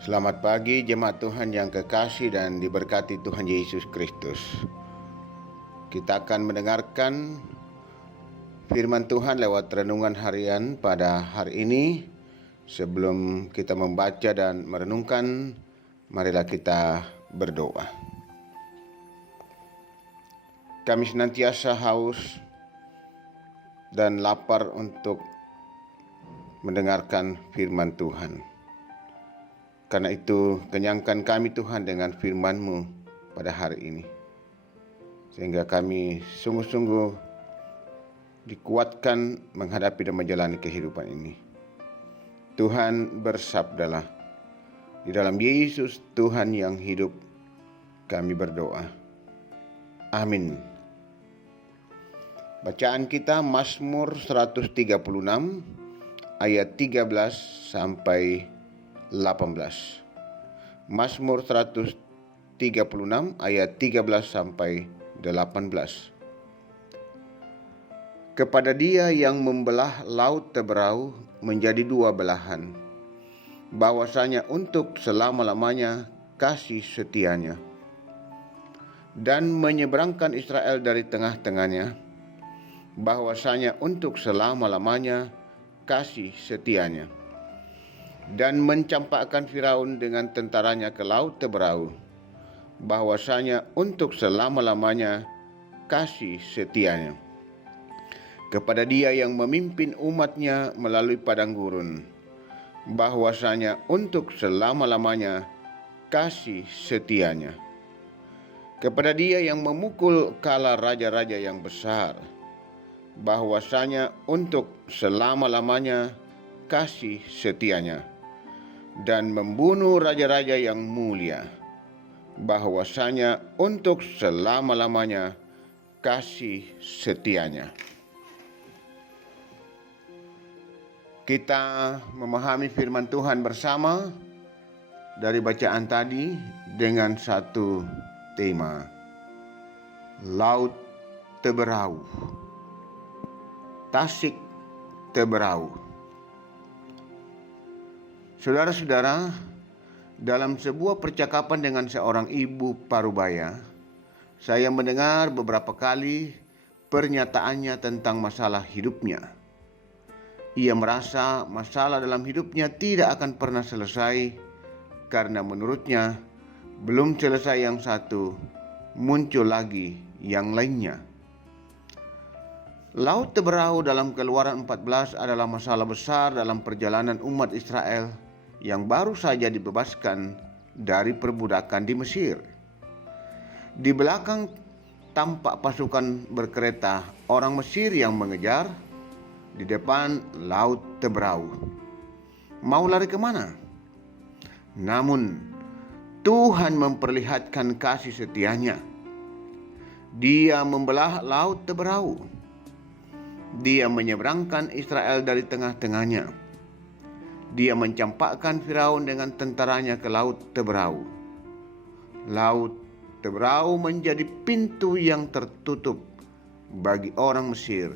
Selamat pagi jemaat Tuhan yang kekasih dan diberkati Tuhan Yesus Kristus. Kita akan mendengarkan firman Tuhan lewat renungan harian pada hari ini. Sebelum kita membaca dan merenungkan, marilah kita berdoa. Kami senantiasa haus dan lapar untuk mendengarkan firman Tuhan. Karena itu, kenyangkan kami Tuhan dengan firman-Mu pada hari ini. Sehingga kami sungguh-sungguh dikuatkan menghadapi dan menjalani kehidupan ini. Tuhan bersabdalah, di dalam Yesus Tuhan yang hidup, kami berdoa. Amin. Bacaan kita Mazmur 136 ayat 13 sampai 18. Mazmur 136 ayat 13 sampai 18. Kepada Dia yang membelah laut Teberau menjadi dua belahan, bahwasanya untuk selama-lamanya kasih setianya, dan menyeberangkan Israel dari tengah-tengahnya, bahwasanya untuk selama-lamanya kasih setianya, dan mencampakkan Firaun dengan tentaranya ke laut Teberau, bahwasanya untuk selama-lamanya kasih setianya. Kepada Dia yang memimpin umatnya melalui padang gurun, bahwasanya untuk selama-lamanya kasih setianya. Kepada Dia yang memukul kala raja-raja yang besar, bahwasanya untuk selama-lamanya kasih setianya, dan membunuh raja-raja yang mulia, bahwasanya untuk selama-lamanya kasih setianya. Kita memahami firman Tuhan bersama dari bacaan tadi dengan satu tema, Laut Teberau, Tasik Teberau. Saudara-saudara, dalam sebuah percakapan dengan seorang ibu parubaya, saya mendengar beberapa kali pernyataannya tentang masalah hidupnya. Ia merasa masalah dalam hidupnya tidak akan pernah selesai karena menurutnya belum selesai yang satu, muncul lagi yang lainnya. Laut Teberau dalam Keluaran 14 adalah masalah besar dalam perjalanan umat Israel yang baru saja dibebaskan dari perbudakan di Mesir. Di belakang tampak pasukan berkereta orang Mesir yang mengejar, di depan Laut Teberau. Mau lari kemana? Namun Tuhan memperlihatkan kasih setianya. Dia membelah Laut Teberau. Dia menyeberangkan Israel dari tengah-tengahnya. Dia mencampakkan Firaun dengan tentaranya ke Laut Teberau. Laut Teberau menjadi pintu yang tertutup bagi orang Mesir,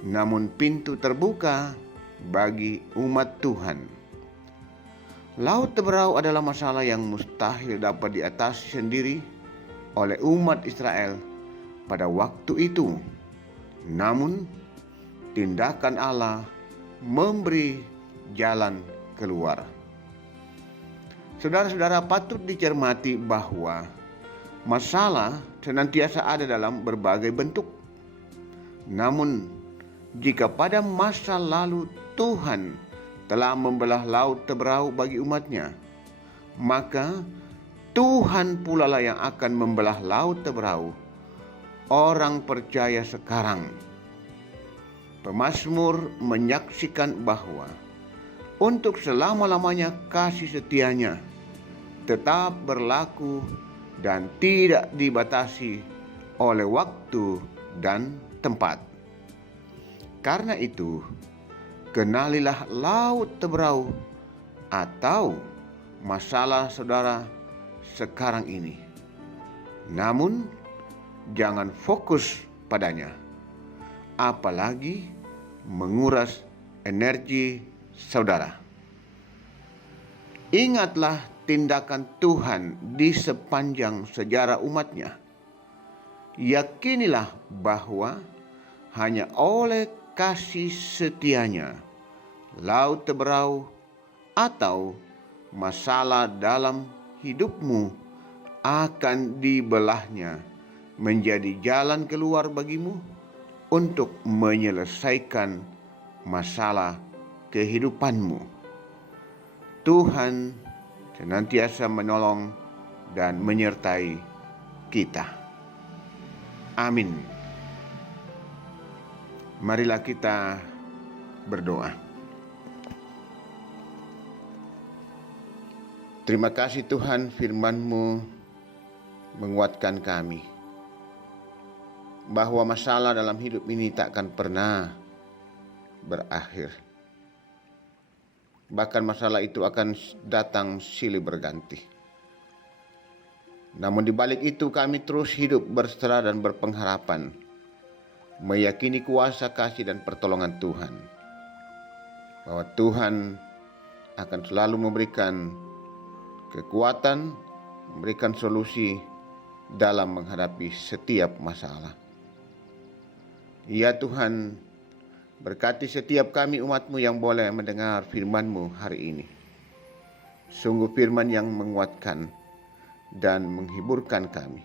namun pintu terbuka bagi umat Tuhan. Laut Teberau adalah masalah yang mustahil dapat diatasi sendiri oleh umat Israel pada waktu itu. Namun, tindakan Allah memberi jalan keluar. Saudara-saudara, patut dicermati bahwa masalah senantiasa ada dalam berbagai bentuk. Namun, jika pada masa lalu Tuhan telah membelah Laut Teberau bagi umatnya, maka Tuhan pula lah yang akan membelah Laut Teberau orang percaya sekarang. Pemazmur menyaksikan bahwa untuk selama-lamanya kasih setianya tetap berlaku dan tidak dibatasi oleh waktu dan tempat. Karena itu, kenalilah Laut Teberau atau masalah saudara sekarang ini. Namun, jangan fokus padanya, apalagi menguras energi saudara. Ingatlah tindakan Tuhan di sepanjang sejarah umat-Nya. Yakinilah bahwa hanya oleh kasih setia-Nya, laut teberau atau masalah dalam hidupmu akan dibelahnya menjadi jalan keluar bagimu untuk menyelesaikan masalah kehidupanmu. Tuhan senantiasa menolong dan menyertai kita. Amin. Marilah kita berdoa. Terima kasih Tuhan, firman-Mu menguatkan kami bahwa masalah dalam hidup ini tak akan pernah berakhir. Bahkan masalah itu akan datang silih berganti. Namun di balik itu kami terus hidup berserah dan berpengharapan, meyakini kuasa kasih dan pertolongan Tuhan, bahwa Tuhan akan selalu memberikan kekuatan, memberikan solusi dalam menghadapi setiap masalah. Ya Tuhan, berkati setiap kami umat-Mu yang boleh mendengar firman-Mu hari ini. Sungguh firman yang menguatkan dan menghiburkan kami,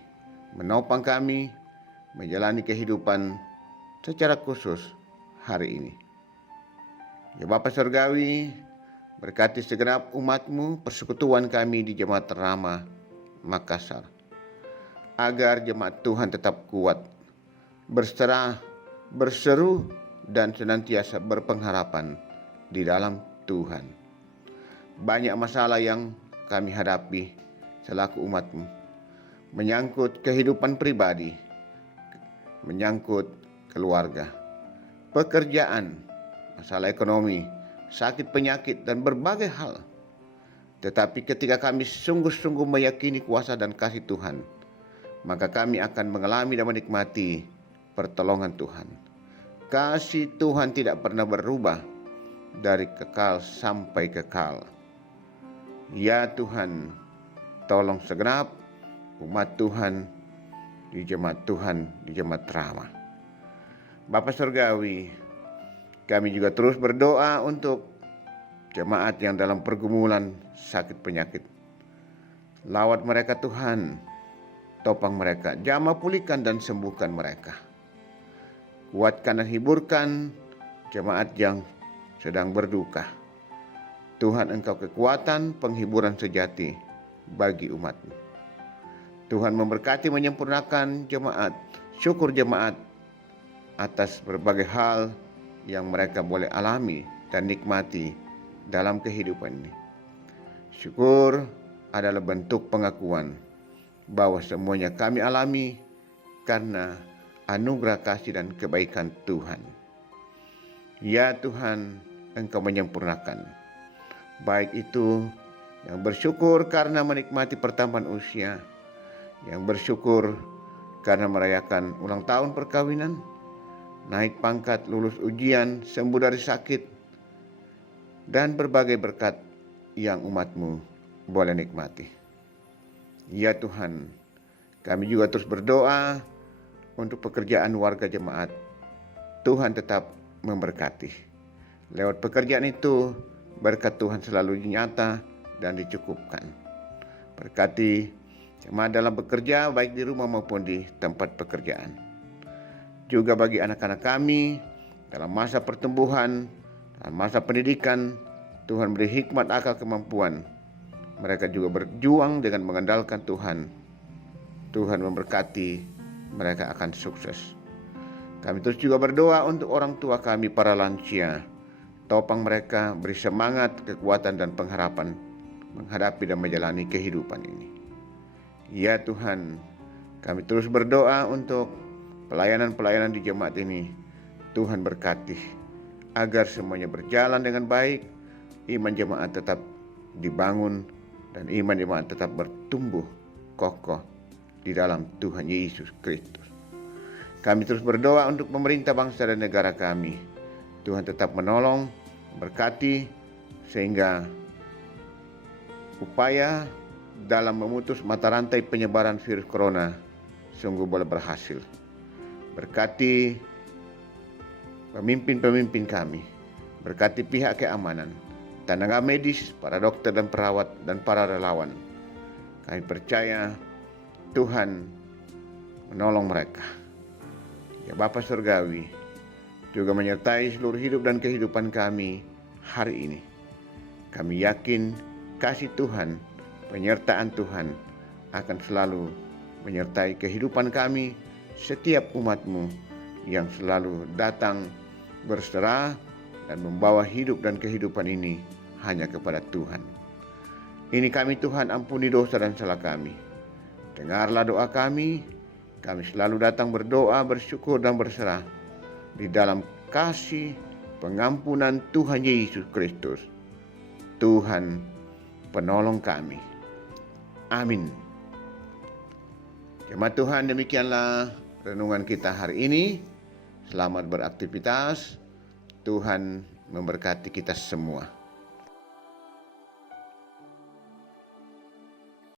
menopang kami menjalani kehidupan secara khusus hari ini. Ya Bapa Surgawi, berkati segenap umat-Mu, persekutuan kami di Jemaat Rama Makassar, agar jemaat Tuhan tetap kuat, berserah, berseru, dan senantiasa berpengharapan di dalam Tuhan. Banyak masalah yang kami hadapi selaku umat-Mu, menyangkut kehidupan pribadi, menyangkut keluarga, pekerjaan, masalah ekonomi, sakit penyakit, dan berbagai hal. Tetapi ketika kami sungguh-sungguh meyakini kuasa dan kasih Tuhan, maka kami akan mengalami dan menikmati pertolongan Tuhan. Kasih Tuhan tidak pernah berubah dari kekal sampai kekal. Ya Tuhan, tolong segenap umat Tuhan di jemaat Tuhan, di jemaat Rama. Bapa Surgawi, kami juga terus berdoa untuk jemaat yang dalam pergumulan sakit penyakit. Lawat mereka Tuhan, topang mereka, jamah pulihkan dan sembuhkan mereka. Kuatkan dan hiburkan jemaat yang sedang berduka. Tuhan, Engkau kekuatan, penghiburan sejati bagi umat-Mu. Tuhan memberkati, menyempurnakan jemaat. Syukur jemaat atas berbagai hal yang mereka boleh alami dan nikmati dalam kehidupan ini. Syukur adalah bentuk pengakuan bahwa semuanya kami alami karena anugerah kasih dan kebaikan Tuhan. Ya Tuhan, Engkau menyempurnakan, baik itu yang bersyukur karena menikmati pertambahan usia, yang bersyukur karena merayakan ulang tahun perkawinan, naik pangkat, lulus ujian, sembuh dari sakit, dan berbagai berkat yang umat-Mu boleh nikmati. Ya Tuhan, kami juga terus berdoa untuk pekerjaan warga jemaat. Tuhan tetap memberkati. Lewat pekerjaan itu, berkat Tuhan selalu nyata dan dicukupkan. Berkati jemaat dalam bekerja, baik di rumah maupun di tempat pekerjaan. Juga bagi anak-anak kami dalam masa pertumbuhan, dalam masa pendidikan, Tuhan beri hikmat, akal, kemampuan. Mereka juga berjuang dengan mengandalkan Tuhan. Tuhan memberkati, mereka akan sukses. Kami terus juga berdoa untuk orang tua kami, para lansia. Topang mereka, beri semangat, kekuatan, dan pengharapan menghadapi dan menjalani kehidupan ini. Ya Tuhan, kami terus berdoa untuk pelayanan-pelayanan di jemaat ini. Tuhan berkati, agar semuanya berjalan dengan baik, iman jemaat tetap dibangun, dan iman jemaat tetap bertumbuh kokoh di dalam Tuhan Yesus Kristus. Kami terus berdoa untuk pemerintah bangsa dan negara kami. Tuhan tetap menolong, berkati, sehingga upaya dalam memutus mata rantai penyebaran virus corona sungguh boleh berhasil. Berkati pemimpin-pemimpin kami, berkati pihak keamanan, tenaga medis, para dokter dan perawat, dan para relawan. Kami percaya Tuhan menolong mereka. Ya Bapa Surgawi, juga menyertai seluruh hidup dan kehidupan kami hari ini. Kami yakin kasih Tuhan, penyertaan Tuhan akan selalu menyertai kehidupan kami, setiap umat-Mu yang selalu datang berserah dan membawa hidup dan kehidupan ini hanya kepada Tuhan. Ini kami Tuhan, ampuni dosa dan salah kami. Dengarlah doa kami selalu datang berdoa, bersyukur dan berserah di dalam kasih pengampunan Tuhan Yesus Kristus, Tuhan penolong kami. Amin. Jemaat Tuhan, demikianlah renungan kita hari ini. Selamat beraktivitas. Tuhan memberkati kita semua.